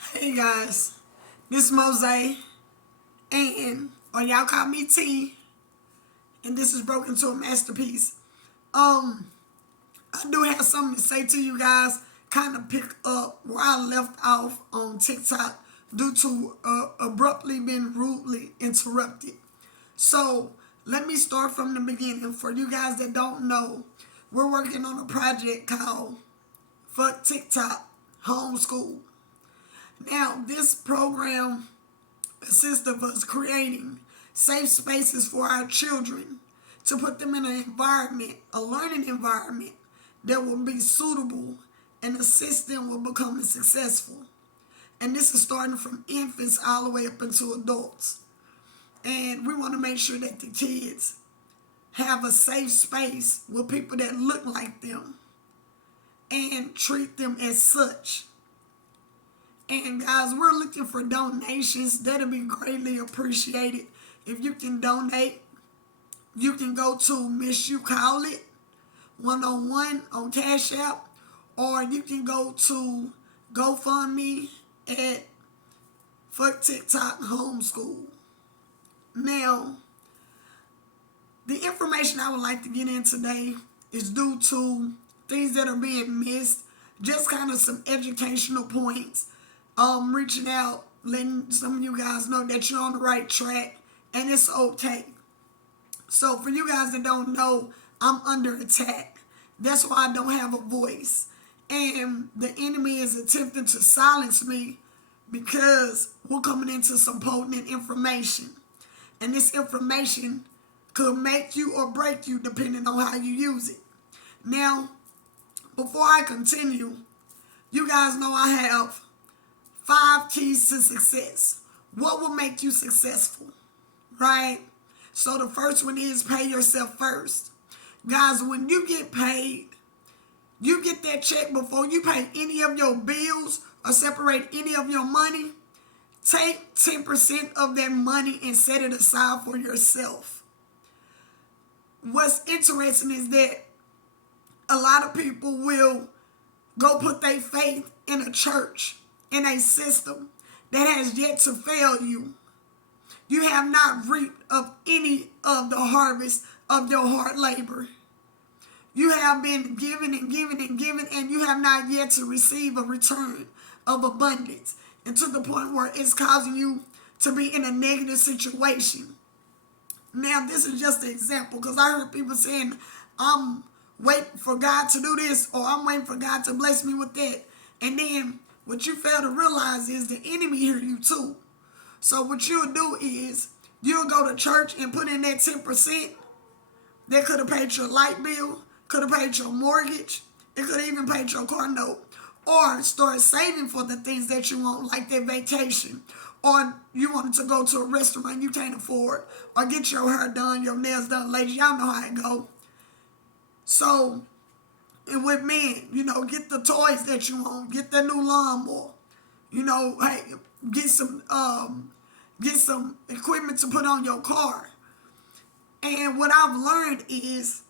Hey guys, this is Mose, or y'all call me T, and this is Broken to a Masterpiece. I do have something to say to you guys, kind of pick up where I left off on TikTok due to abruptly being rudely interrupted. So, let me start from the beginning. For you guys that don't know, we're working on a project called Phuck Tic Toc Homeschool. Now, this program consists of us creating safe spaces for our children to put them in an environment, a learning environment that will be suitable and assist them with becoming successful. And this is starting from infants all the way up into adults. And we want to make sure that the kids have a safe space with people that look like them and treat them as such. And guys, we're looking for donations. That'll be greatly appreciated. If you can donate, you can go to Miss You Call It 101 on Cash App, or you can go to GoFundMe at Phuck Tic Toc Homeschool. Now, the information I would like to get in today is due to things that are being missed, just kind of some educational points. Reaching out, letting some of you guys know that you're on the right track, and it's okay. So for you guys that don't know, I'm under attack. That's why I don't have a voice. And the enemy is attempting to silence me because we're coming into some potent information. And this information could make you or break you depending on how you use it. Now, before I continue, you guys know I have 5 keys to success. What will make you successful, right? So the first one is pay yourself first. Guys, when you get paid, you get that check before you pay any of your bills or separate any of your money. Take 10% of that money and set it aside for yourself. What's interesting is that a lot of people will go put their faith in a church, in a system that has yet to fail you. You have not reaped of any of the harvest of your hard labor. You have been given and given and given, and you have not yet to receive a return of abundance, and to the point where it's causing you to be in a negative situation. Now, this is just an example, because I heard people saying, I'm waiting for God to do this, or I'm waiting for God to bless me with that. And then what you fail to realize is the enemy hear you too. So what you'll do is you'll go to church and put in that 10%. That could have paid your light bill, could have paid your mortgage, it could have even paid your car note. Or start saving for the things that you want, like that vacation. Or you wanted to go to a restaurant you can't afford. Or get your hair done, your nails done. Ladies, y'all know how it go. So, and with men, get the toys that you want. Get the new lawnmower. Hey, get some equipment to put on your car. And what I've learned is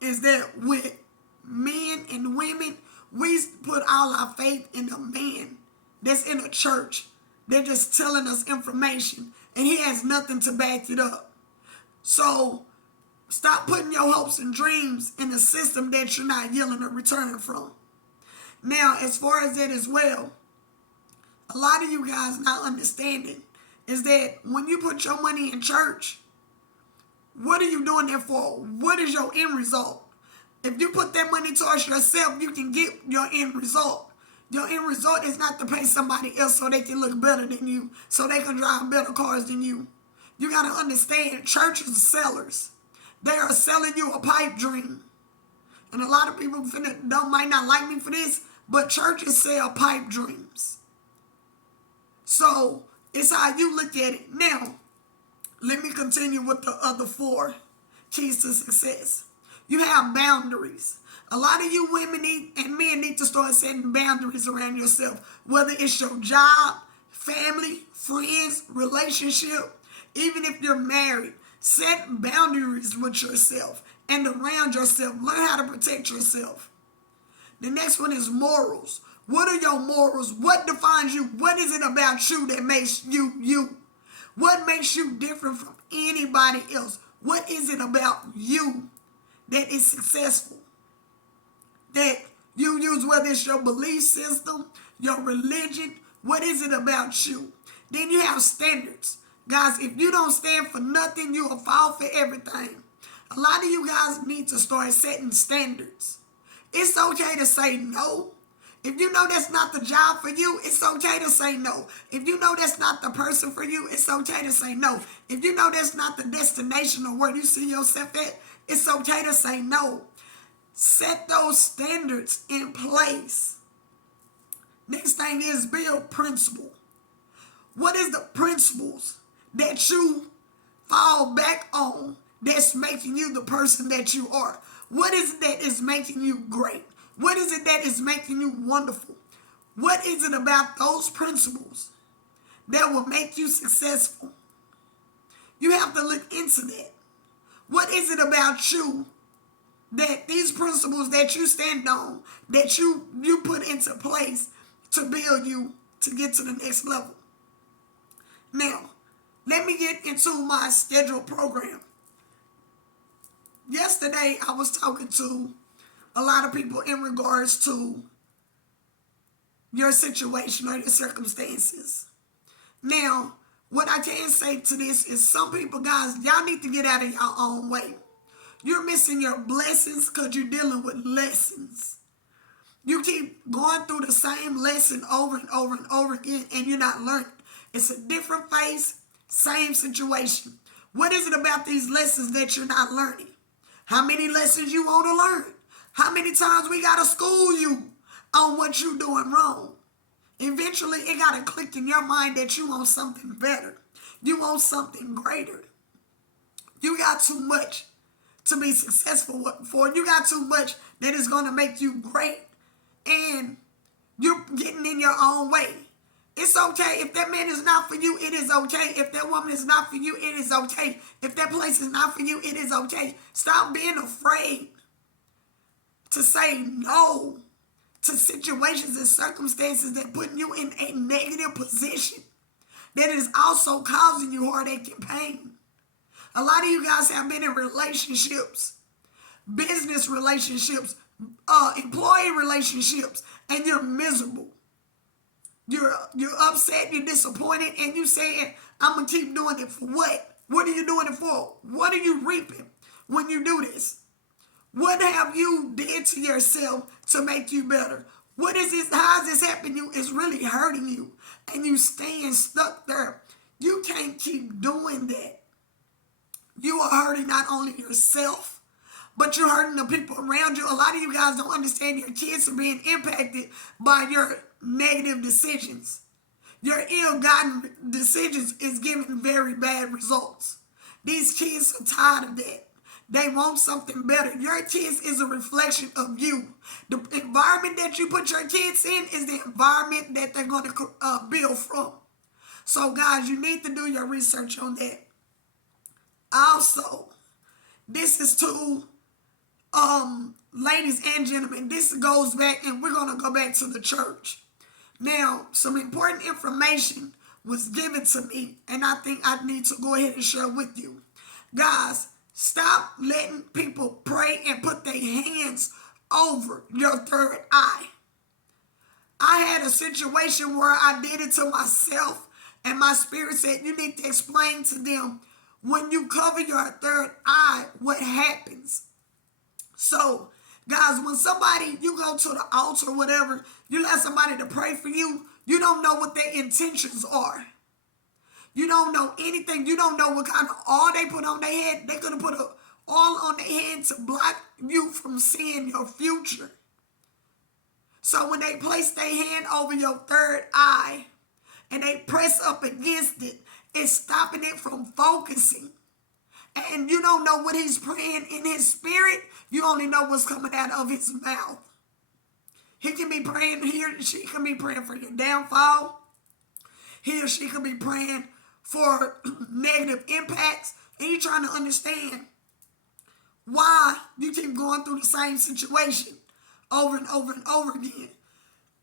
that with men and women, we put all our faith in a man that's in a church. They're just telling us information, and he has nothing to back it up. So stop putting your hopes and dreams in a system that you're not yielding a return from. Now, as far as that as well, a lot of you guys not understanding is that when you put your money in church, what are you doing that for? What is your end result? If you put that money towards yourself, you can get your end result. Your end result is not to pay somebody else so they can look better than you, so they can drive better cars than you. You got to understand, churches are sellers. They are selling you a pipe dream. And a lot of people might not like me for this, but churches sell pipe dreams. So it's how you look at it. Now, let me continue with the other 4 keys to success. You have boundaries. A lot of you women and men need to start setting boundaries around yourself, whether it's your job, family, friends, relationship, even if you're married. Set boundaries with yourself and around yourself. Learn how to protect yourself. The next one is morals. What are your morals? What defines you? What is it about you that makes you you? What makes you different from anybody else? What is it about you that is successful? That you use, whether it's your belief system, your religion, what is it about you? Then you have standards. Guys, if you don't stand for nothing, you will fall for everything. A lot of you guys need to start setting standards. It's okay to say no. If you know that's not the job for you, it's okay to say no. If you know that's not the person for you, it's okay to say no. If you know that's not the destination or where you see yourself at, it's okay to say no. Set those standards in place. Next thing is build principle. What is the principles that you fall back on that's making you the person that you are? What is it that is making you great? What is it that is making you wonderful? What is it about those principles that will make you successful? You have to look into that. What is it about you that these principles that you stand on, that you put into place to build you to get to the next level? Now, let me get into my scheduled program. Yesterday, I was talking to a lot of people in regards to your situation or your circumstances. Now, what I can say to this is some people, guys, y'all need to get out of your own way. You're missing your blessings because you're dealing with lessons. You keep going through the same lesson over and over and over again, and you're not learning. It's a different face, same situation. What is it about these lessons that you're not learning? How many lessons you want to learn? How many times we got to school you on what you're doing wrong? Eventually, it got to click in your mind that you want something better. You want something greater. You got too much to be successful for. You got too much that is going to make you great. And you're getting in your own way. It's okay. If that man is not for you, it is okay. If that woman is not for you, it is okay. If that place is not for you, it is okay. Stop being afraid to say no to situations and circumstances that put you in a negative position that is also causing you heartache and pain. A lot of you guys have been in relationships, business relationships, employee relationships, and you're miserable. You're upset, you're disappointed, and you saying, I'm going to keep doing it for what? What are you doing it for? What are you reaping when you do this? What have you did to yourself to make you better? What is this? How is this happening to you? It's really hurting you, and you staying stuck there. You can't keep doing that. You are hurting not only yourself, but you're hurting the people around you. A lot of you guys don't understand your kids are being impacted by your negative decisions. Your ill-gotten decisions is giving very bad results. These kids are tired of that. They want something better. Your kids is a reflection of you. The environment that you put your kids in is the environment that they're going to build from. So, guys, you need to do your research on that. Also, this is to ladies and gentlemen. This goes back, and we're going to go back to the church. Now, some important information was given to me, and I think I need to go ahead and share with you. Guys, stop letting people pray and put their hands over your third eye. I had a situation where I did it to myself, and my spirit said, you need to explain to them when you cover your third eye, what happens. So, guys, when you go to the altar or whatever, you let somebody to pray for you, you don't know what their intentions are. You don't know anything. You don't know what kind of oil they put on their head. They could have put an oil on their head to block you from seeing your future. So when they place their hand over your third eye and they press up against it, it's stopping it from focusing. And you don't know what he's praying in his spirit. You only know what's coming out of his mouth. He can be praying, he or she can be praying for your downfall. He or she can be praying for negative impacts. And you're trying to understand why you keep going through the same situation over and over and over again.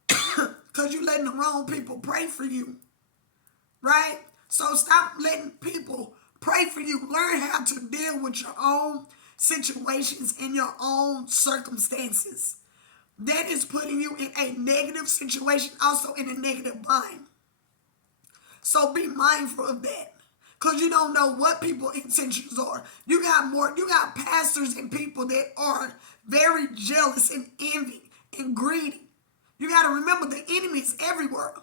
because you're letting the wrong people pray for you, right? So stop letting people pray for you. Learn how to deal with your own situations and your own circumstances. That is putting you in a negative situation, also in a negative bind. So be mindful of that. Because you don't know what people's intentions are. You got pastors and people that are very jealous and envy and greedy. You got to remember the enemy is everywhere,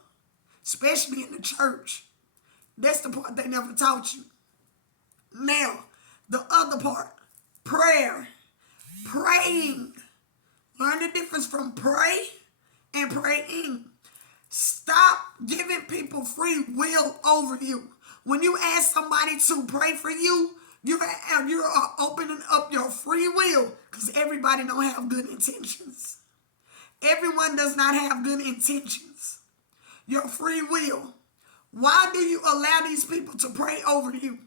especially in the church. That's the part they never taught you. Now, the other part, prayer. Praying. Learn the difference from pray and praying. Stop giving people free will over you. When you ask somebody to pray for you, you are opening up your free will, because everybody don't have good intentions. Everyone does not have good intentions. Your free will. Why do you allow these people to pray over you?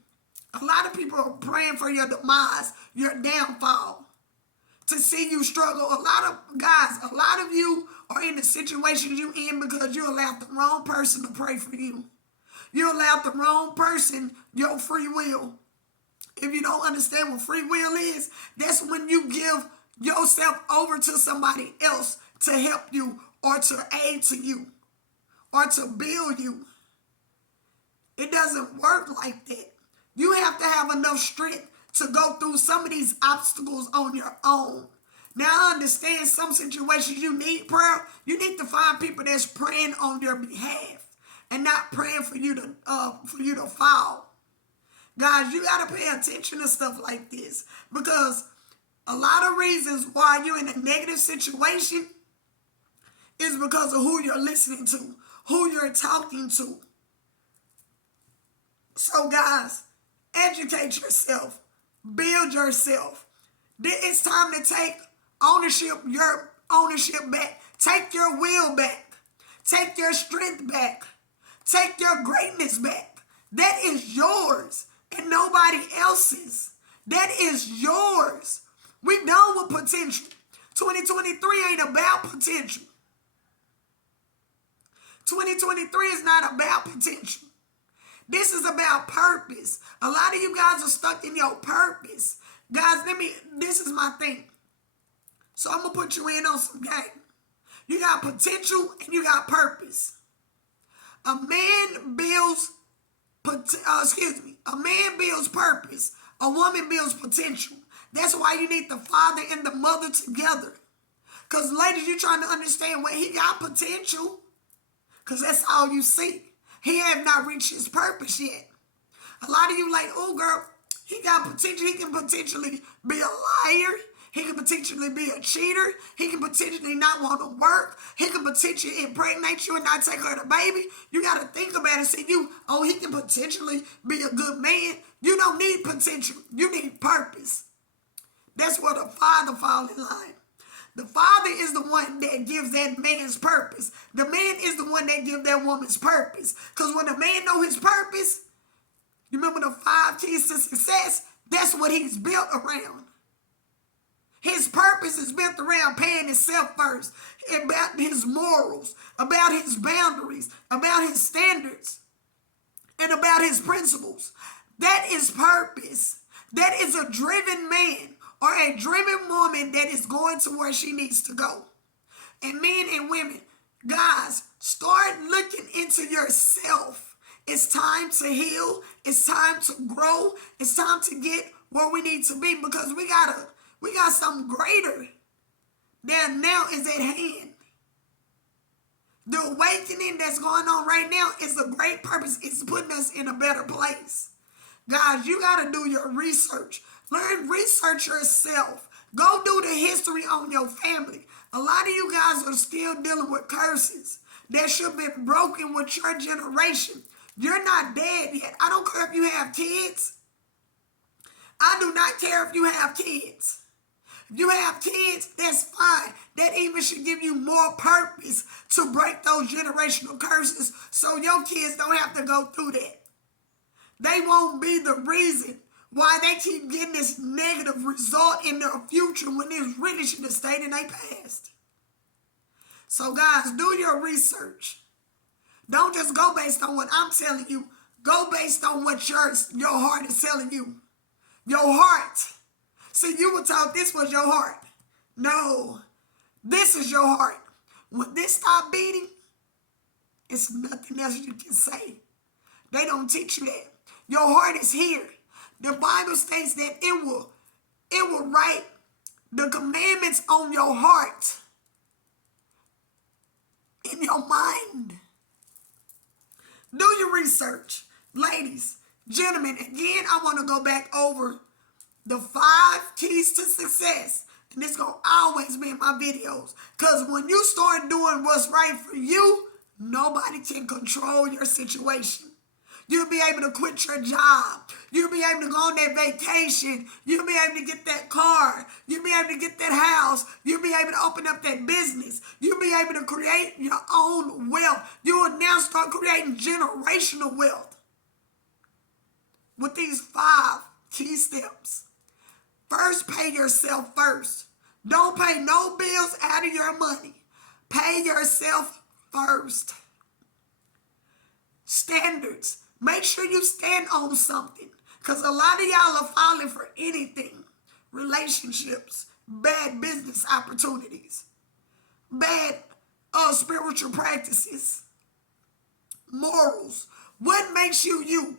A lot of people are praying for your demise, your downfall, to see you struggle. A lot of you are in the situation you in because you allowed the wrong person to pray for you. You allowed the wrong person your free will. If you don't understand what free will is, that's when you give yourself over to somebody else to help you or to aid to you or to build you. It doesn't work like that. You have to have enough strength to go through some of these obstacles on your own. Now, I understand some situations you need prayer. You need to find people that's praying on your behalf and not praying for you to fall. Guys, you got to pay attention to stuff like this, because a lot of reasons why you're in a negative situation is because of who you're listening to, who you're talking to. So guys, educate yourself, build yourself. It's time to take your ownership back. Take your will back. Take your strength back. Take your greatness back. That is yours and nobody else's. That is yours. We done with potential. 2023 ain't about potential. 2023 is not about potential. This is about purpose. A lot of you guys are stuck in your purpose. Guys, this is my thing. So I'm going to put you in on some game. You got potential and you got purpose. A man builds purpose. A woman builds potential. That's why you need the father and the mother together. Because ladies, you're trying to understand when he got potential, because that's all you see. He have not reached his purpose yet. A lot of you like, oh girl, he got potential. He can potentially be a liar. He can potentially be a cheater. He can potentially not want to work. He can potentially impregnate you and not take care of the baby. You got to think about it. See, he can potentially be a good man. You don't need potential. You need purpose. That's where the father falls in line. The father is the one that gives that man's purpose. The man is the one that gives that woman's purpose. Because when a man knows his purpose, you remember the 5 keys to success? That's what he's built around. His purpose is built around paying himself first, about his morals, about his boundaries, about his standards, and about his principles. That is purpose. That is a driven man or a driven woman that is going to where she needs to go. And men and women, guys, start looking into yourself. It's time to heal. It's time to grow. It's time to get where we need to be, because we got something greater that now is at hand. The awakening that's going on right now is a great purpose. It's putting us in a better place. Guys, you got to do your research. Research yourself. Go do the history on your family. A lot of you guys are still dealing with curses that should have been broken with your generation. You're not dead yet. I don't care if you have kids. I do not care if you have kids. If you have kids, that's fine. That even should give you more purpose to break those generational curses so your kids don't have to go through that. They won't be the reason why they keep getting this negative result in their future when it really should have stayed in their past. So guys, do your research. Don't just go based on what I'm telling you. Go based on what your heart is telling you. Your heart. See, you were taught this was your heart. No, this is your heart. When this stop beating, it's nothing else you can say. They don't teach you that. Your heart is here. The Bible states that it will write the commandments on your heart, in your mind. Do your research. Ladies, gentlemen, again, I want to go back over the 5 keys to success. And it's going to always be in my videos. Because when you start doing what's right for you, nobody can control your situation. You'll be able to quit your job. You'll be able to go on that vacation. You'll be able to get that car. You'll be able to get that house. You'll be able to open up that business. You'll be able to create your own wealth. You will now start creating generational wealth with these 5 key steps. First, pay yourself first. Don't pay no bills out of your money. Pay yourself first. Standards. Make sure you stand on something. Because a lot of y'all are falling for anything. Relationships. Bad business opportunities. Bad spiritual practices. Morals. What makes you you?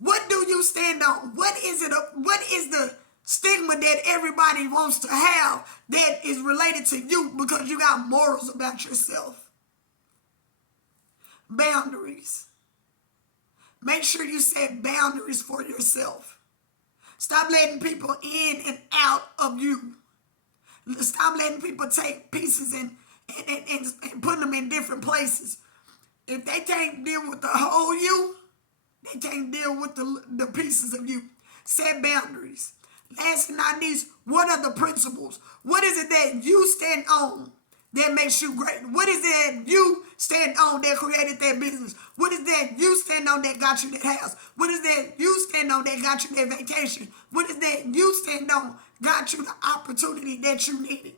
What do you stand on? What is the stigma that everybody wants to have that is related to you because you got morals about yourself? Boundaries. Make sure you set boundaries for yourself. Stop letting people in and out of you. Stop letting people take pieces and put them in different places. If they can't deal with the whole you, they can't deal with the pieces of you. Set boundaries. Last and not least, what are the principles? What is it that you stand on that makes you great? What is it that you stand on that created that business? What is that you stand on that got you that house? What is that you stand on that got you that vacation? What is that you stand on got you the opportunity that you needed?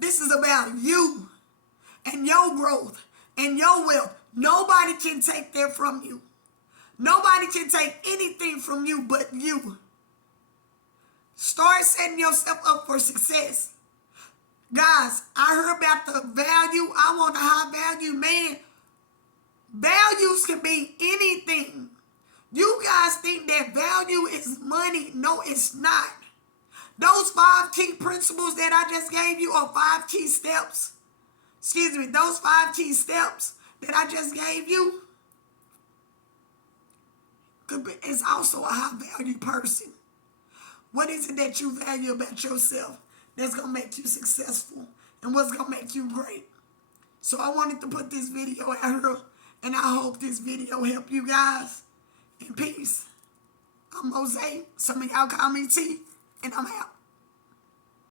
This is about you and your growth and your wealth. Nobody can take that from you. Nobody can take anything from you but you. Start setting yourself up for success. Guys, I heard about the value. I want a high value man. Values can be anything. You guys think that value is money. No, it's not. Those 5 key principles that I just gave you are 5 key steps. Excuse me, those 5 key steps that I just gave you is also a high value person. What is it that you value about yourself that's going to make you successful and what's going to make you great? So I wanted to put this video out here, and I hope this video helped you guys. In peace. I'm Jose. Some of y'all call me T, and I'm out.